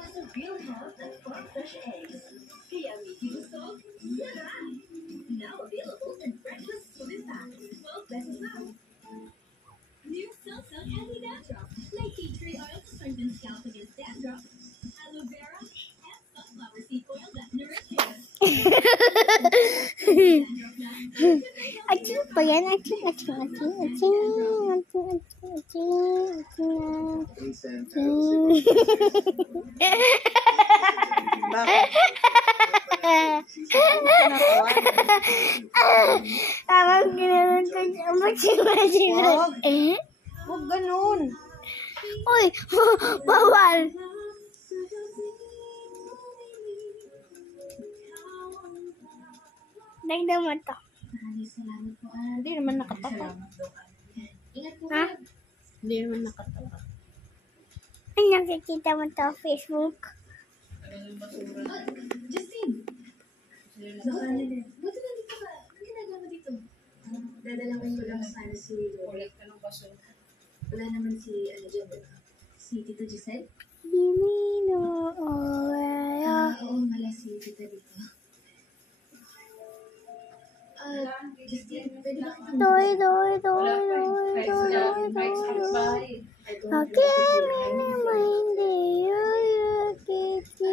sa real health at farm fresh eggs. Kaya Mickey Busog, sarap! Now available in breakfast swimming pack. 12 pesos now. New Silk Anti-Dandruff. May tea tree oil to strengthen scalp against dandruff. Aloe vera and sunflower seed oil that nourish hair. Acing pa yan? Acing. Parang ginanon ko siya. Macing. Huwag ganun. Uy, bawal. Dagdag mo to. Salamat po. Hindi naman nakatawa. Ingat po. Ha? Hindi naman nakatawa. Ay, nakikita mo to Facebook. Justine! Buti nandito ka. Anong ginagawa mo dito? Dadalawin ko lang sana si Ulit ka ng baso. wala naman si, dyan, si Tito Giselle? Dimino, oraya. Oo, wala si Tita dito. Justine, pwede ba kita Doy. Akimi naman hindi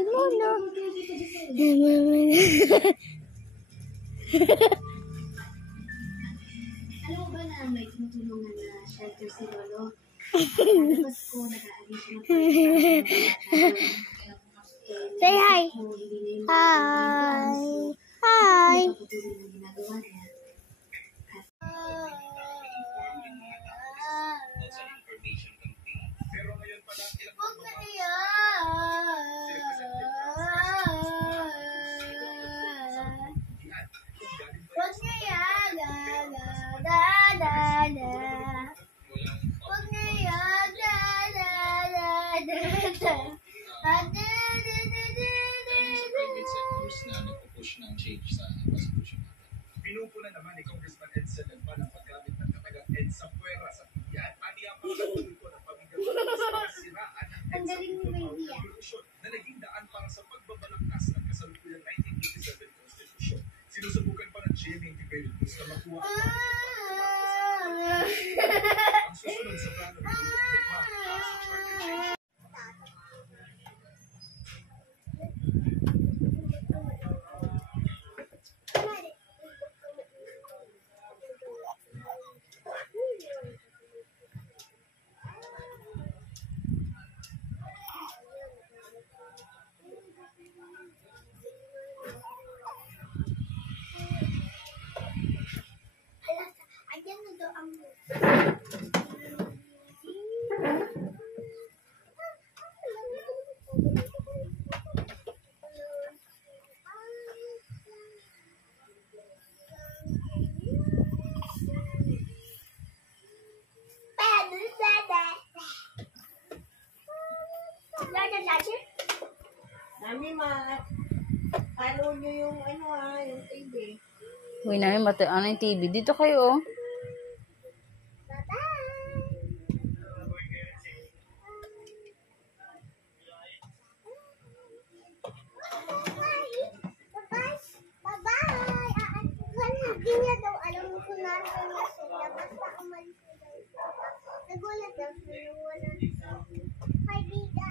mo na. Alam mo ba na may tinutulungan na shelter si Lolo? Tapos ko nag-aalis mo. Say hi. Hi. Patuloy na ginagawa niya. Huwag na niya. Huwag na yan. Huwag na yan. Pinupuna naman ni Congressman Edson Lempa ng paggamit ng katagang EDSA Puera sa piyan. Ani ang pagkatuloy ko ng pamilya sa siraan ng Ang galing ni Maria. Constitution na naging daan para sa pagbabalangkas ng kasalukuyang 1987 Constitution. Sinusubukan pa ng GMA Integrated News na makuha ang susunod sa plano ng pirma para sa charter change. Ayan na daw ang Nami, ano nyo yung yung TV. Uy, namin ano yung TV. Dito kayo, oh. Hindi niya daw alam kung nasa na sila. Basta umalis sila. Nagulat daw sila. Wala na. Kaibigan!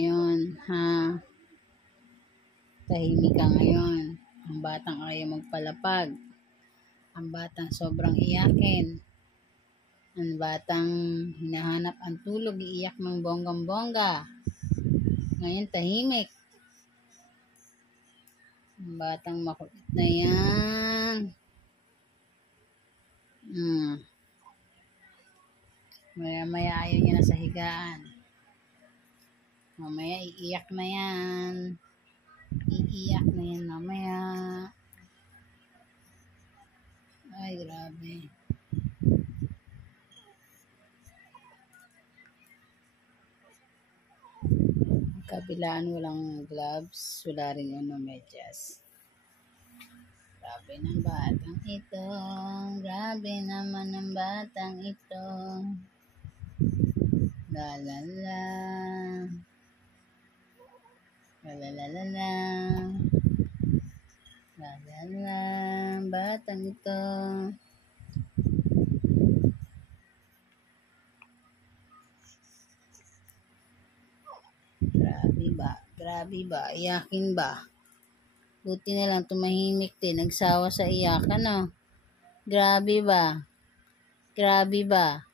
ngayon, ha? Tahimik ka ngayon. Ang batang ayaw magpalapag. Ang batang sobrang iyakin. Ang batang hinahanap ang tulog, iiyak ng bonggang-bongga. Ngayon tahimik. Ang batang makulit na yan. Maya-maya ayaw niya na sa higaan. Mamaya iiyak na yan. Iiyak na yan mamaya. Ay, grabe. Kabilaan walang gloves, wala rin medyas. Grabe ng batang ito. Grabe naman ng batang ito. La la la. La la la la la. La la la. Batang ito. Grabe ba? Iyakin ba? Buti na lang tumahimik din. Nagsawa sa iyakan, no? Grabe ba? Grabe ba?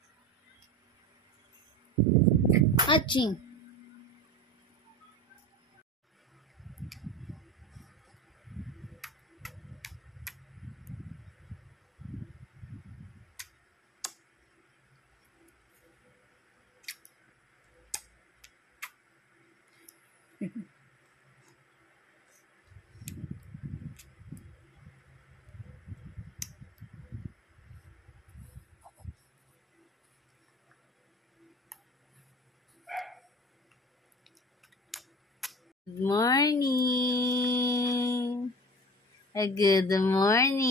Aching! Good morning. Good morning.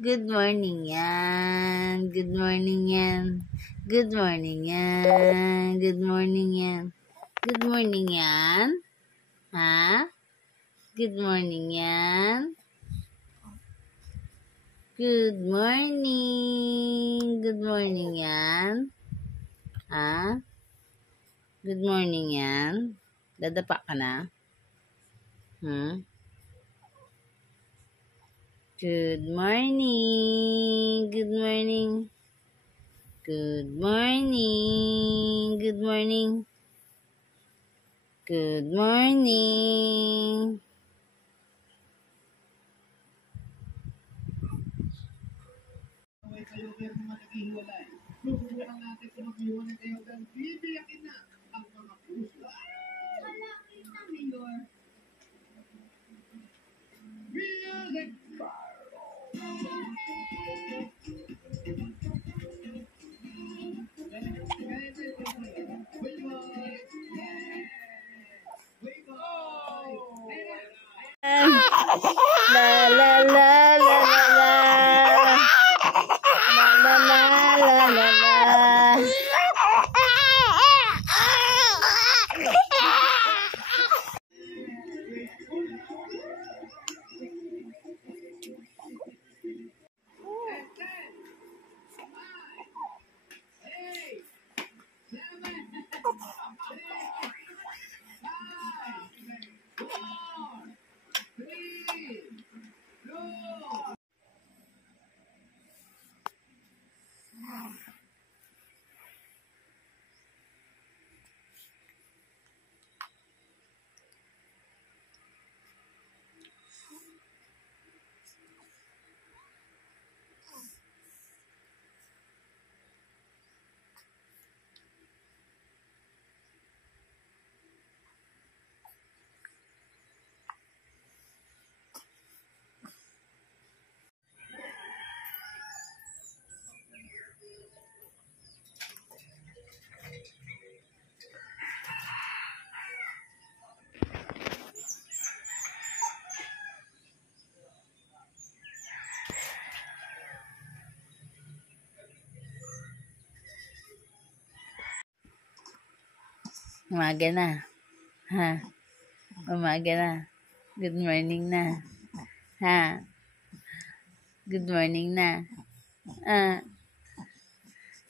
Good morning yan. Good morning yan. Good morning yan. Good morning yan. Good morning yan. Ha? Good morning yan. Good morning. Good morning yan. Ha? Good morning yan. Dadapa ka na? Good morning. Good morning. Good morning. Good morning. Good morning. Kayo kayo mga naghihiwalay. Susubukan natin kung maghiwalay kayo dahil bibiyakin na ang mga puso. Malapit na, Mayor. Music! La la la la la la. La la la la la la. Umaga na. Ha? Umaga na. Good morning na. Ha? Good morning na.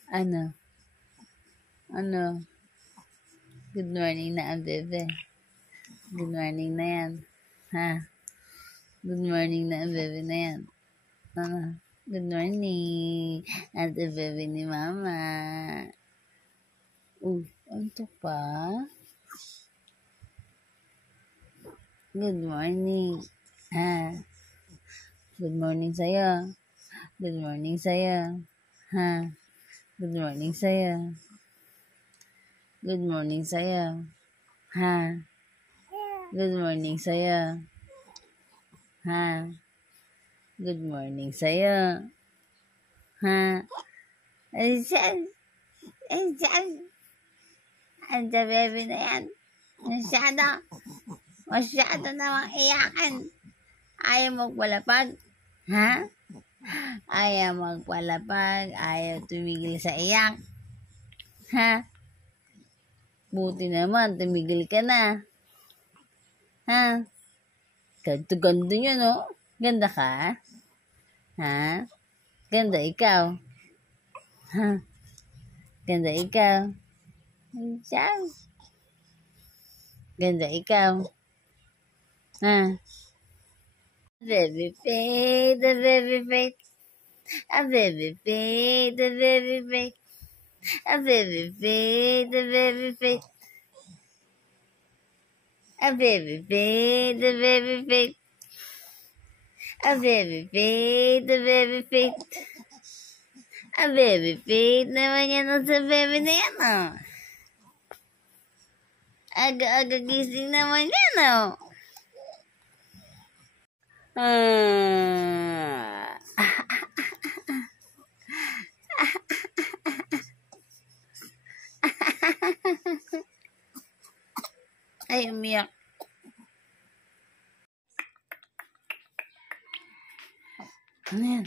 Ano? Ano? Good morning na ang bebe. Good morning na yan. Ha? Good morning na ang bebe na yan. Ano? Good morning. At ang bebe ni mama. Ano to pa? Good morning. Ha? Good morning sa'yo. Good morning sa'yo. Ha? Good morning sa'yo. Good morning sa'yo. Ha? Good morning sa'yo. Ha? Good morning sa'yo. Ha? Ayan. Ang baby na yan. Masyado namang iyakan. Ayaw magpalapag. Ha? Ayaw magpalapag. Ayaw tumigil sa iyak. Ha? Buti naman, tumigil ka na. Ha? Ganda nyo, no? Ganda ka? Ha? Ganda ikaw? Ha? Ganda ikaw? Diyan. Ganda ikaw? Ha? Baby fade, the baby fade. A baby fade, the baby fade. A baby fade, the baby fade. A baby fade, the baby fade. A baby fade, the baby fade. A baby fade naman yan sa baby na yan, oh. Aga-aga gising naman yan, oh. Ay, umiyak. Ano yan?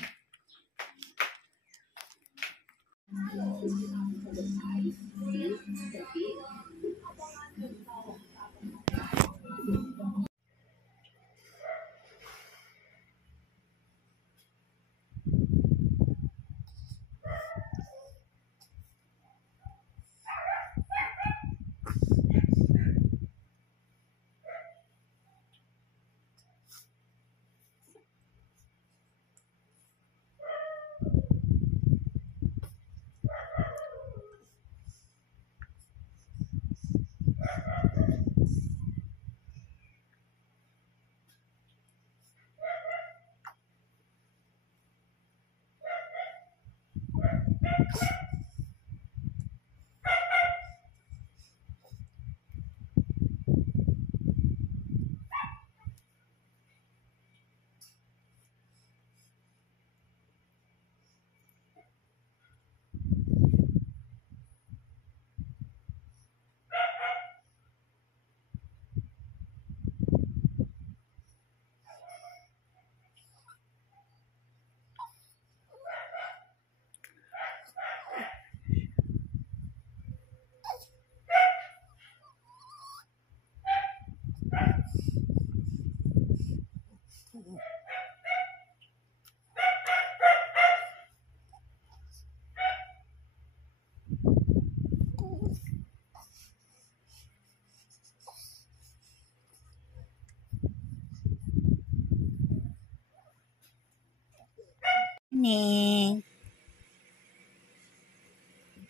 Morning.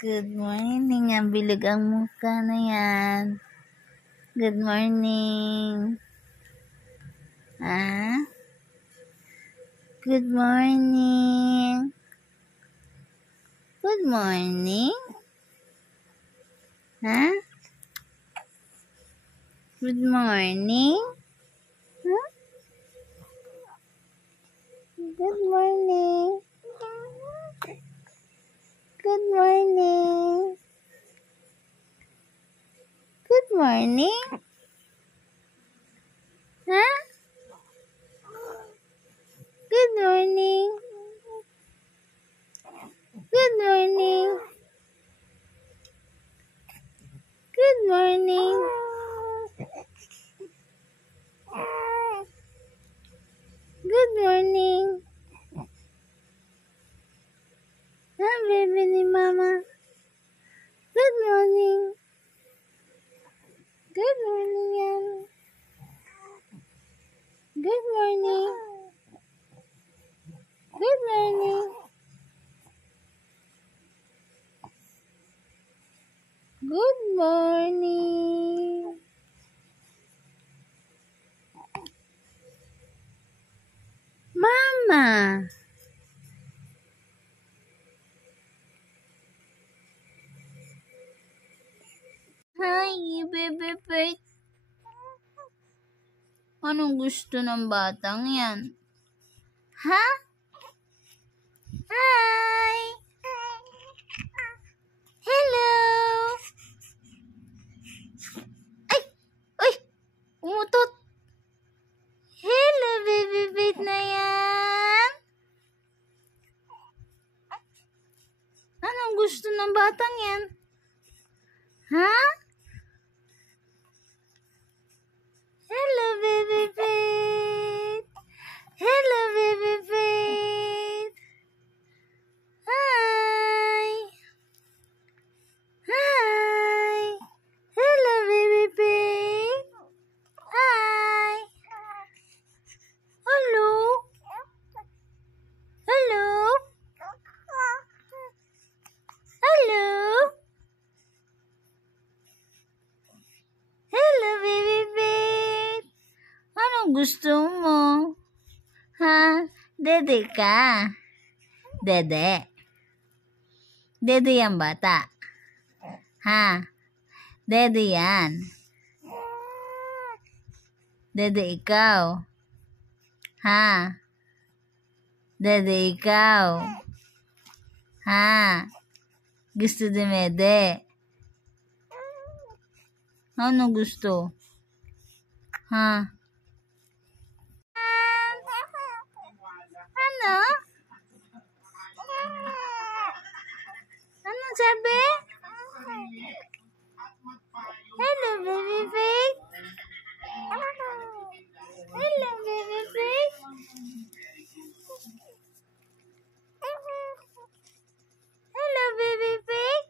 Good morning. Ang bilog ang mukha na yan. Good morning. Ha? Good morning. Good morning. Ha? Good morning. Huh? Good morning. Good morning. Good morning. Huh? Good morning. Good morning. Good morning. Good morning. Ha, baby ni mama. Good morning. Good morning yan. Good morning. Good morning. Good morning. Mama. Hi, baby bird. Anong gusto ng batang yan? Ha? Hi! Hello! Ay! Ay! Umutot! Hello, baby bird na yan! Anong gusto ng batang yan? Ha? Hello, baby bird! Hello, baby bird! Hi! Hi! Hello, baby bird! Hi! Hello! Hello! Hello! Hello, baby bird! Anong gusto mo? Ha? Dede ka? Dede? Dede yan bata? Ha? Dede yan? Dede ikaw? Ha? Dede ikaw? Ha? Gusto dumede? Ano gusto? Ha? Ano? Ano sabi? Hello, baby face. Hello, baby face. Hello, baby face.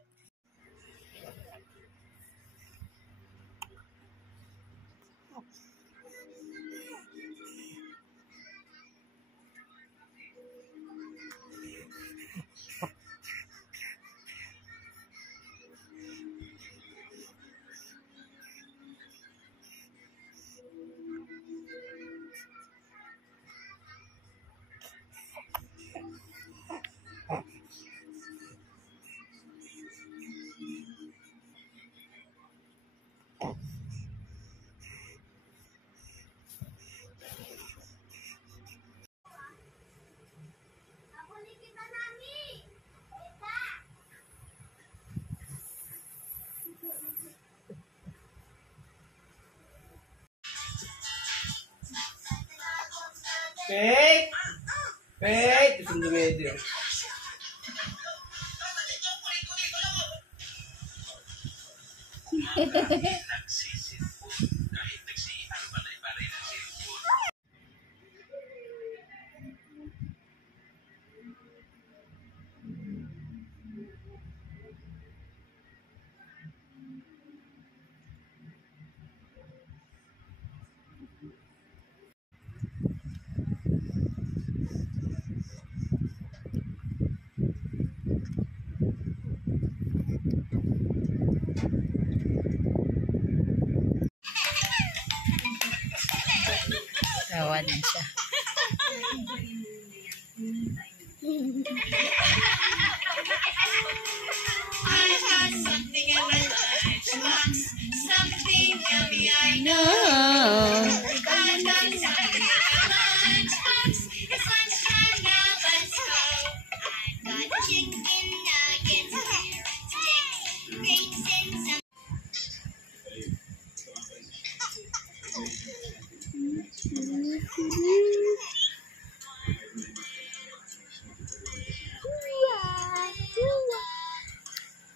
Peg! Peg! Gusto mo dumede. Tawa din siya. Something yummy I know. No. I've got something in my lunchbox. It's lunchtime now, let's go. I've got chicken nuggets, carrots, sticks, grapes, and some.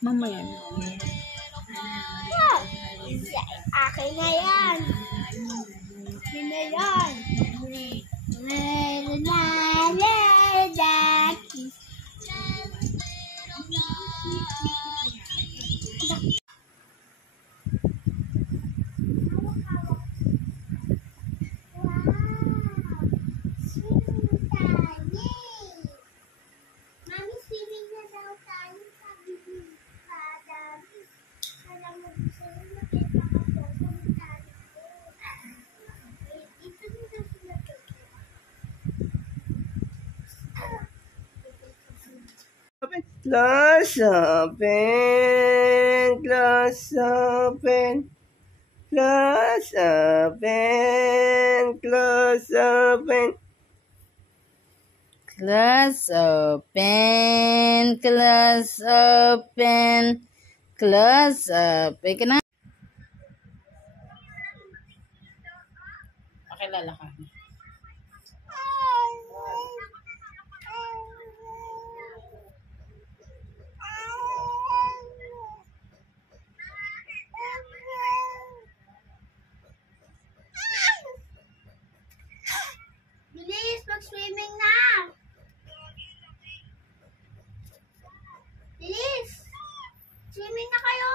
Mamaya. Akin na yan. Akin na yan. Class open, class open, class open, class open. Class open, class open, class open. Ka na? Pakilala ka. Bilis, mag-swimming na! Bilis! Swimming na kayo!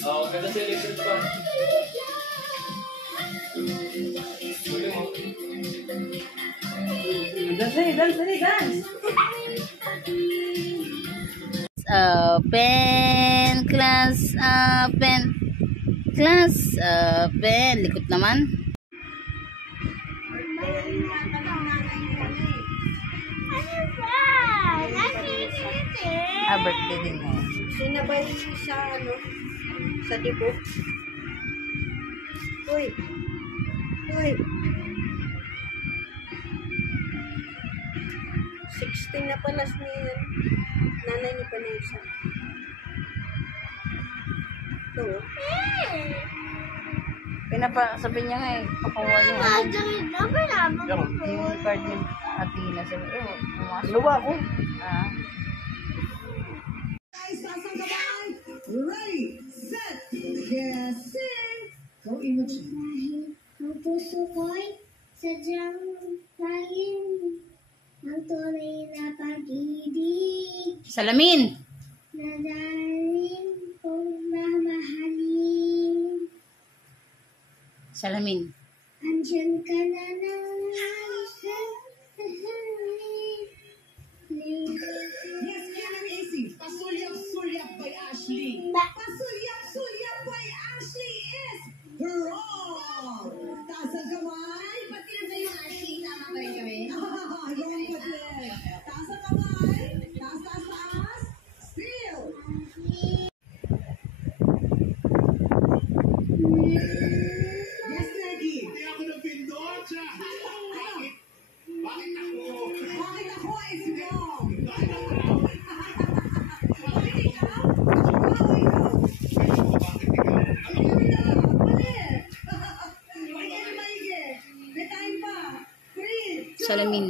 Oh, ganda si Electric pa. Dance. Open, class open, class open. Likot naman. Ano ba? Nakikita. Birthday din mo. Sinabay siya sa ano, sa dibo. Uy. Uy. 16 na pala ni nanay ni Vanessa. Ito. Sabi niya nga eh, pakuha yung Madrid na ba naman ko? yung card ni Athena. Sabi, pumasok. Luwa ko. Ah. Guys, pasang kamay. Ready, set, yes, sing. Go emoji. Dahil ang puso ko'y sadyang laging ang tunay na pag-ibig Salamin! na daling kong mamahalin. Salamin. Andyan ka na ng sa halin. Yes, Karen AC. Pasulyap-sulyap by Ashley. Pasulyap-sulyap by Ashley is wrong. Taas ang kamay. Pati na yung Ashley. Tama ba rin kami? Wrong pati. Taas ang kamay. Taas, taas, taas. Still. Yes, Negi. Hindi ako napindot siya. Bakit? Bakit ako? Bakit ako is wrong? Bakit ako? Bakit ikaw? Ikaw, ikaw. Bakit ikaw? Salamin.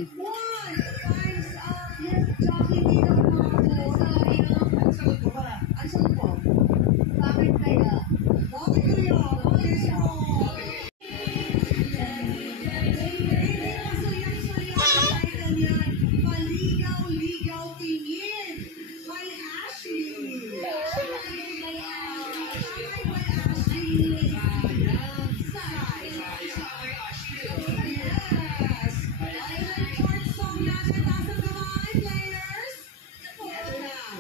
Paligaw-ligaw tingin by Ashley.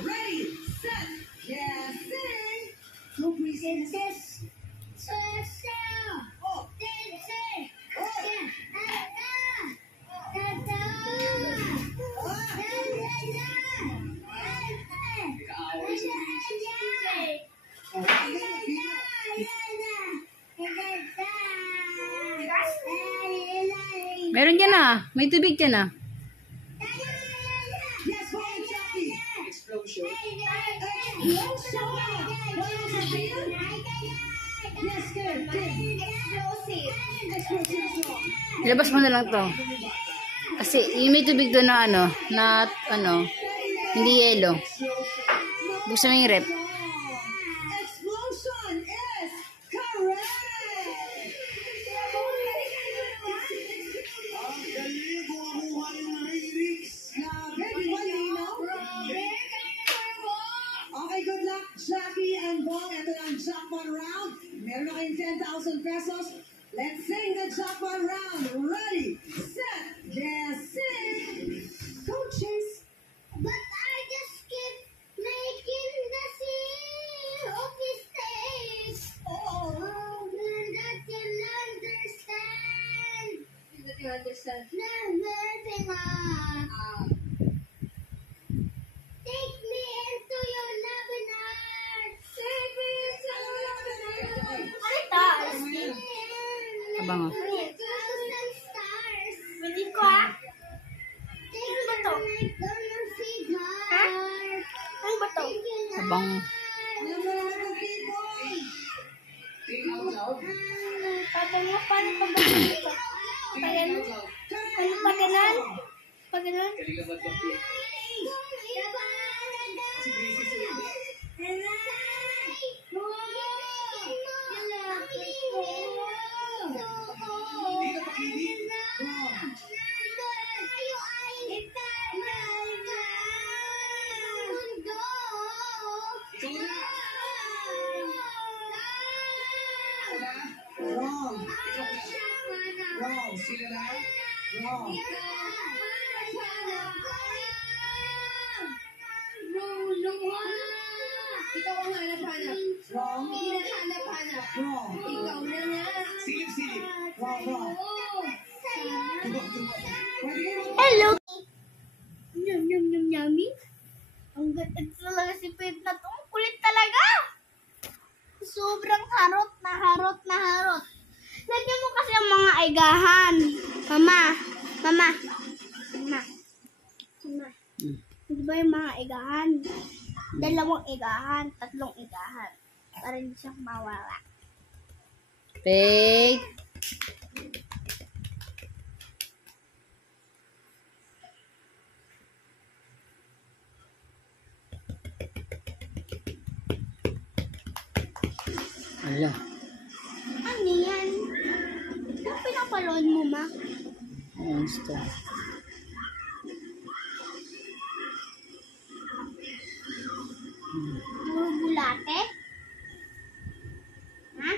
Ready, set, yes, sing. Go, princess. Oh, Meron dyan ah. May tubig dyan ah. yes, hold Jackie. Explosion. Yes, good. Ilabas mo na lang to. Kasi yung may tubig doon na ano, hindi yelo. Buksan mo yung rep. Explosion is correct! Ang galing kung makuha yung lyrics. Grabe, di ba, Lino? Okay, good luck, Jackie and Bong. Ito na ang jackpot round. Meron na kayong 10,000 pesos. Let's sing the jackpot round. Ready, set, get, sing. Go, Chase. But I just keep making the scene of mistakes. Oh, that you'll understand. That you understand. Never think take me into your loving arms. Take me into your loving arms. Ano ito? Abango. Thousand stars. Hindi ko ah. Ano ba to? Ha? Ano ba to? Abango. Alam mo naman ng people. Paano pa ba ito? Paganon? Ano paganon? Paganon? Galing naman mag-beat. Hindi ka pakinig. Ikaw na. Wrong. Wrong. Sila na. Wrong. Ikaw ang hanap-hanap. Wrong. Hindi na hanap-hanap. Wrong. Ikaw na nga. Silip-silip. Wrong. Wrong. Tubak-tubak. Pwede kayo mag- Hello! Yum, yum, yum, yummy. Ang ganda talaga si Pep na to. Ang kulit talaga. Sobrang harot na harot na harot. Lagyan mo kasi ang mga aigahan. Mama. Mama. Mama. Mama. Di ba yung mga igahan? 2 igahan, 3 igahan. Para hindi siya mawala. Take. Ala. Ano yan? Ano pinapalood mo, ma? Monster. Bulate? Ha?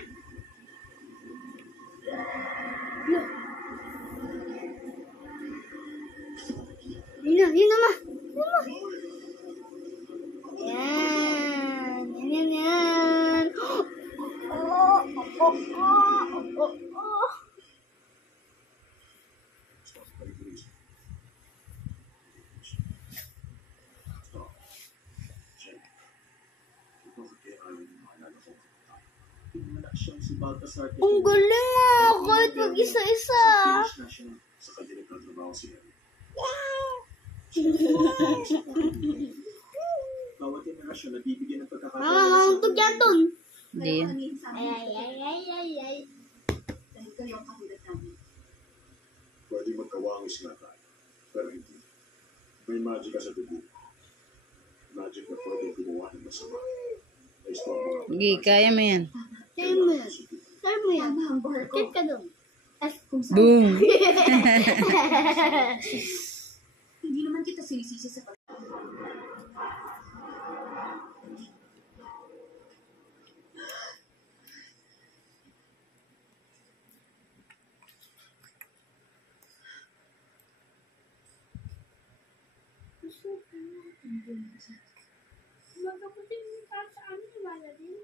No. Yun na, ma. Yan. Yan. Oh, oh, oh, oh, oh. Ang galing ah, kahit mag-isa-isa. Sa kanya nagtatrabaho siya. Bawat generasyon nabibigyan ng pagkakataon. Mamamangtog yan, Ton. Hindi yan. Ay, ay, ay, ay, ay, ay. Dahil kayo ang katulad namin. Pwede magkawangis nga tayo. Pero hindi. May magic ka sa dugo. Magic na pwede gumawa ng masama. Ay, mga Sige, kaya mo yan. Kaya mo yan. Kaya mo yan. Tama ang bar ko. Kit ka doon. At kung saan, Boom! hindi naman kita sinisisi sa pag- Magkaputin mo pa sa amin, wala din.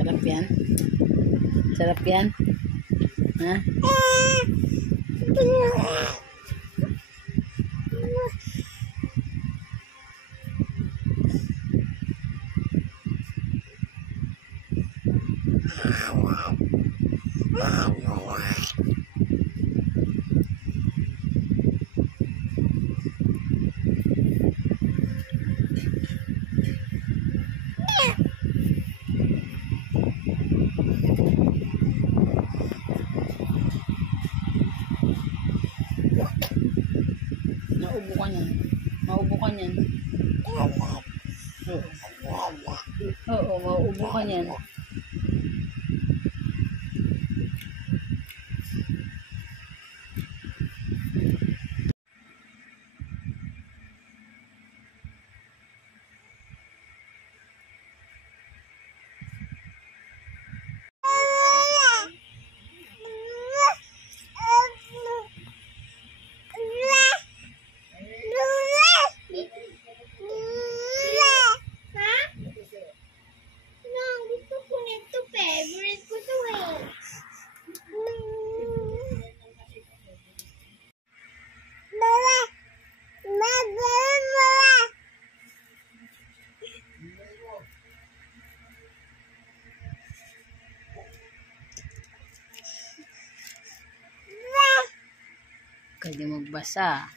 Sarap yan. Sarap yan. Ha? Naubo ka niyan. Maubo ka niyan. Oo, maubo ka niyan. Gusto ko nito, favorite ko to eh. Kaya magbasa.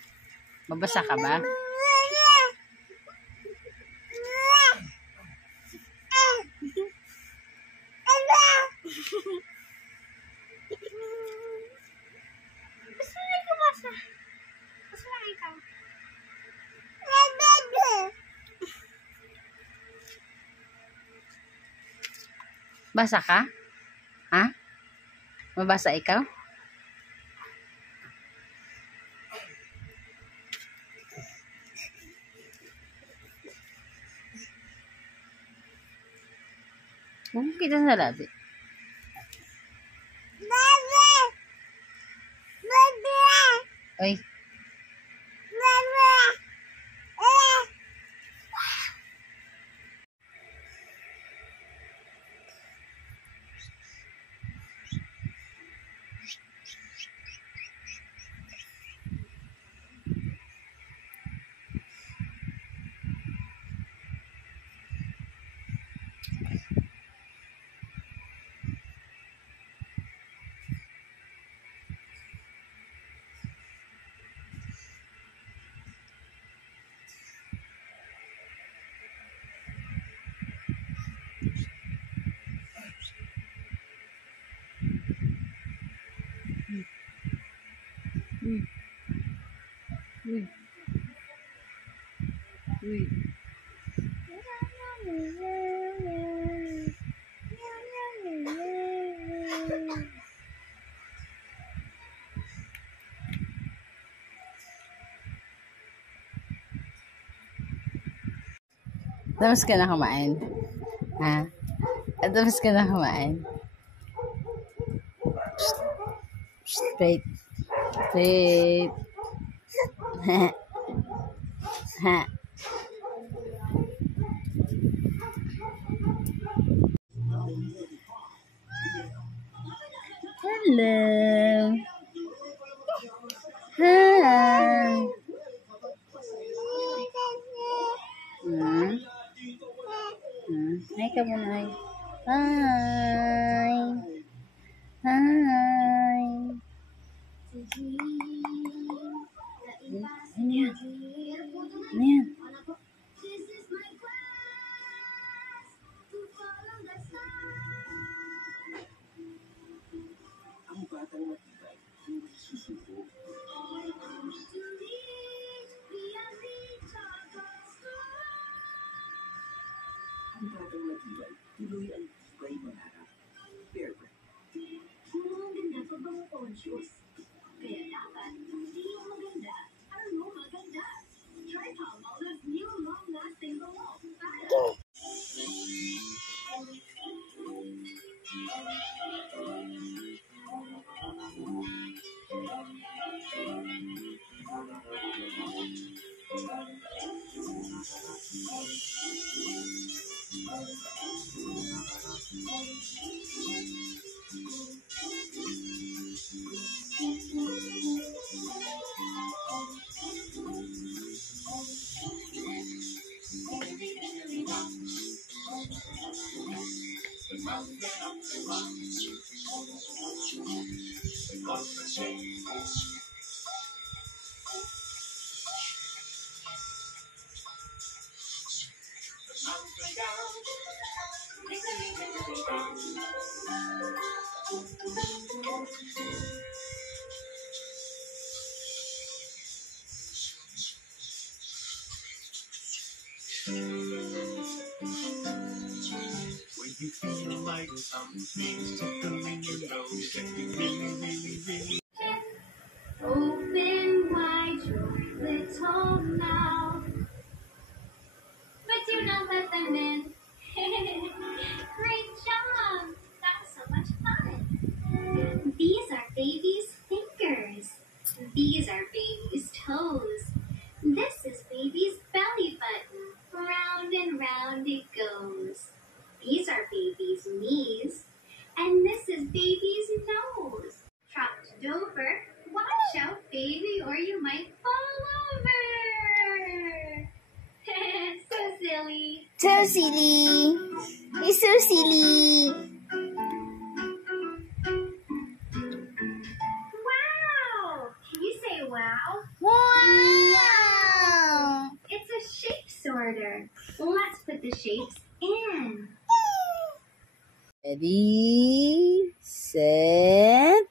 Mabasa ka ba? Gusto mo ikaw basa? Gusto mo ikaw? Basa ka? Ha? Mabasa ikaw? Huwag mo kita sa labi. Oy. Uy. Uy. Tapos ka na kumain? Ha? Tapos ka na kumain? Wait. Wait. Ha. Hello. Hi. Hi ka muna. Hi. Hi. tuloy ang tibay mangarap. Bear Brand. Ang ganda pag mga conscious. Kaya dapat, hindi yung maganda, ang maganda. Try Palmolive's new long-lasting bango. Para When you feel like something's tickling your nose and you really open wide your little mouth, but do not let them in. Great job! That was so much fun. These are baby's fingers. These are baby's toes. This is baby's belly button. Round and round it goes. These are baby's knees. And this is baby's nose. Dropped over. Watch out, baby, or you might fall over. So silly. So silly. He's so silly. Wow! Can you say wow? Wow. It's a shape sorter. Let's put the shapes in. Ready, set.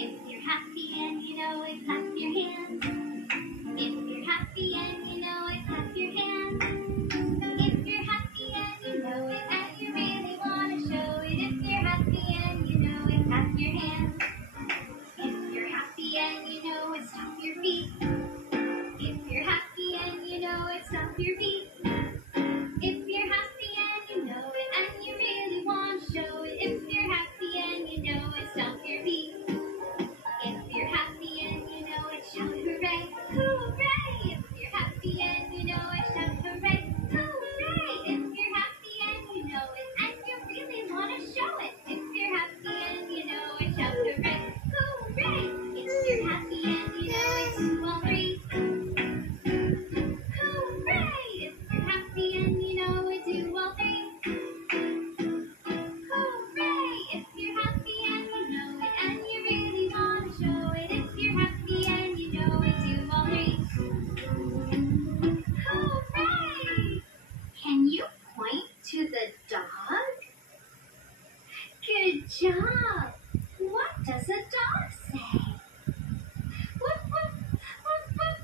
If you're happy and you know it, clap your hands. If you're happy and you know it, clap your hands. If you're happy and you know it, and you really want to show it. If you're happy and you know it, clap your hands. If you're happy and you know it, stomp your feet. If you're happy and you know it, stomp your feet. If you're happy and you know it, and you really want to show it. If you're happy and you know it, stomp your feet. If you're happy and you know it, shout hooray, hooray! If you're happy and you know it, shout hooray, hooray! If you're happy and you know it, and you really want to show it. If you're happy and you know it, shout hooray, hooray! If you're happy and you know it, do all three. Hooray! If you're happy and you know it, do all three. Hooray! If you're happy and you know it, and you really want to show it. If you're happy and you know it, do all three. Hooray! Can you point to the dog? Good job! What does a dog say? Woof, woof, woof, woof.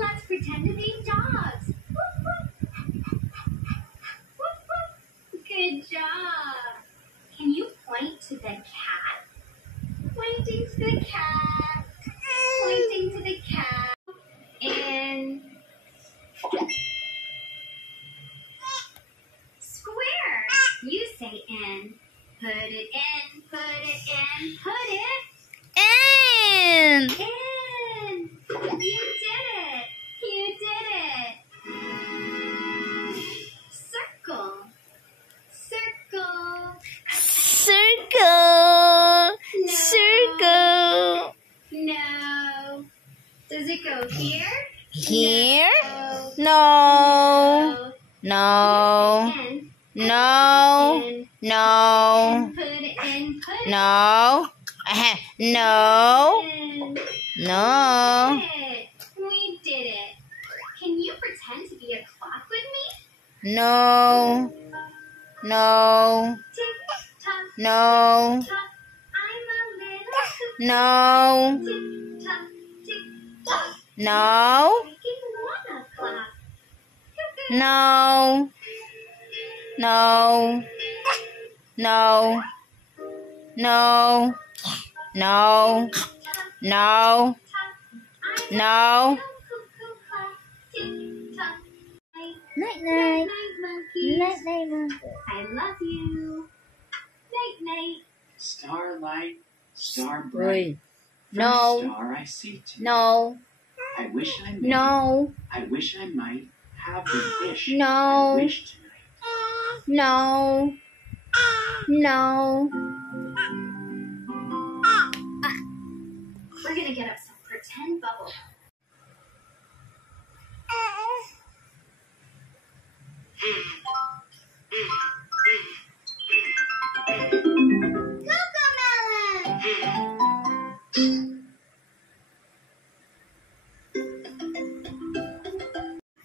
Let's pretend to be dogs. Woof, woof. Woof, woof. Good job. Can you point to the cat? Pointing to the cat. Pointing to the cat. And square. You say in. Put it in, put it in, put it And in. You did it. You did it. Circle. Circle. circle. No. Circle. No. Does it go here? Here? No. No. No. No. Put it in. Put it No. No. in. No. Good. We did it. Can you pretend to be a clock with me? No. No. Tick tock, No. tock. I'm a little cuckoo. No. Tick tock, tick tock. No. Making 1 o'clock. Cuckoo. No. No. No. No. No. No. No. Night, night. Night, monkeys. Night, night, monkey. I love you. Night, night. Starlight, star bright, Uy. No. first star I see tonight. No. I wish I may. No. I wish I might have the wish No. I wish tonight. No. No. We're gonna get up some pretend bubble.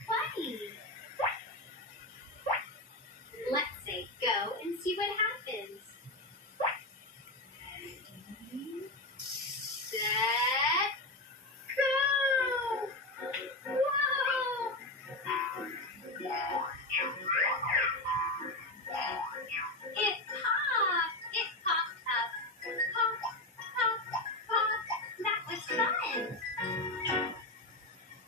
Funny. Let's say go and see what happens. Ready, set, go! Whoa! It popped! It popped up. Pop, pop, pop. That was fun.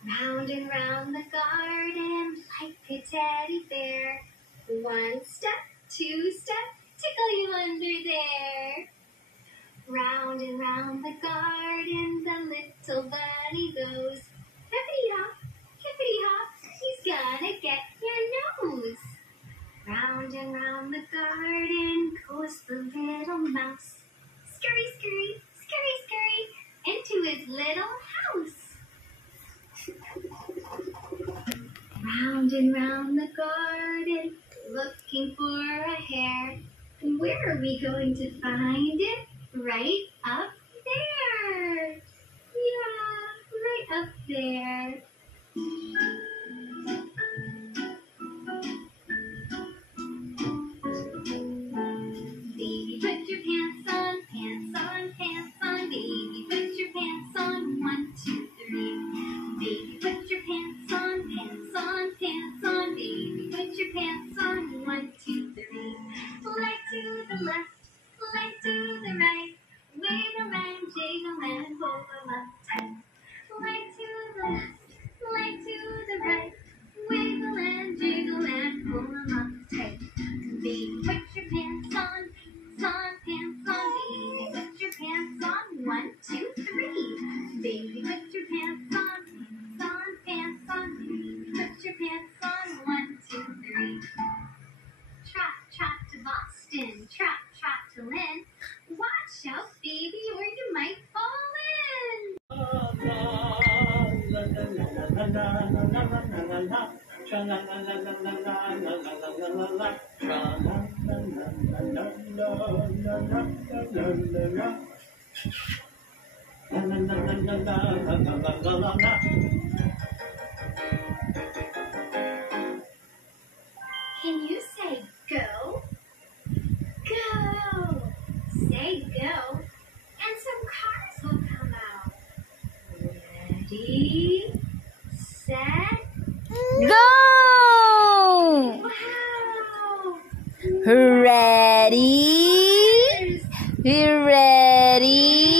Round and round the garden like a teddy bear. 1 step, 2 step, tickle you under there. Round and round the garden the little bunny goes. Hippity hop, he's gonna get your nose. Round and round the garden goes the little mouse. Scurry, scurry, scurry, scurry, into his little house. Round and round the garden, looking for a hare. Where are we going to find it? Right up there. Yeah, right up there. Baby, put your pants on, pants on, pants on. Baby, put your pants on. 1, 2, 3. Baby, put your pants on, pants on, pants on. Baby, put your pants on. 1, 2, 3. Light to the left, light to the right. Wiggle and jiggle and pull them up tight. Light to the left, light to the right. Wiggle and jiggle and pull them up tight. Baby, put your pants on, pants on. Baby, put your pants on. 1, 2, 3. Baby, put your pants on, pants on. Baby, put your pants on. 1, 2, 3. Trot, trot to Boston, trot, trot to Lynn. Watch out, baby, or you might fall in. Can you say go? Go! Say go, and some cars will come out. Ready, set, Go! wow! Ready? Cars. Ready?